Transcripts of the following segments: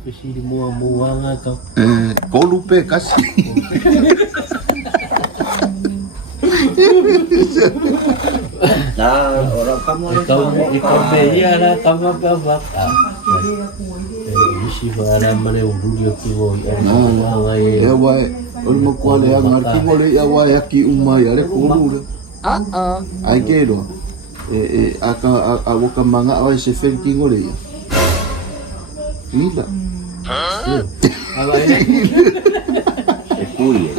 Pesi di mua-mua nga to. Kolupe kasi. Orang kamu Ikaw beya na kama bata. Isi para mane ulu ki wo nga Ya wai, olmo kwale yang ngerti mole ya wai aki umai are kolu. Ai kero. Aka awoka manga ai se fel ki ngole ya. Mila. Aba ini. kuy.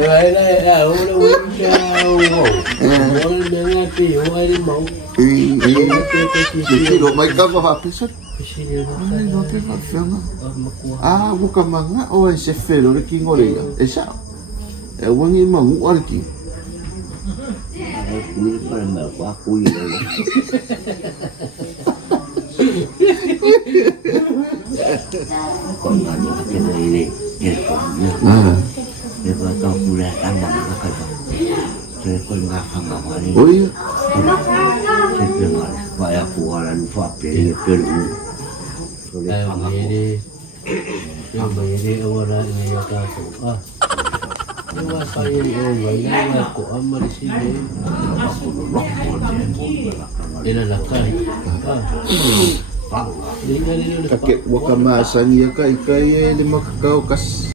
Wala ya, wala wo. Wala nga ti, wala mo. Lo mai ka ba pisa? Pesi ni Ai no te fa fama. Awoka manga ai se fel ore ki ngole ya. Esa. Wangi mangu arki. Kuy para mbak kuy. Con nanya kita ini earphone-nya. Dia tahu kuliah tambang kata. Saya pun nggak sama hari. Oh iya. Saya dengar supaya kualan fakir itu. Tayo ini. Yung bayani wala na yata ko. Wala pa yun wala ko amal sini. Ilalakay. Kakek wakama sangia ka ikai lima kakao kas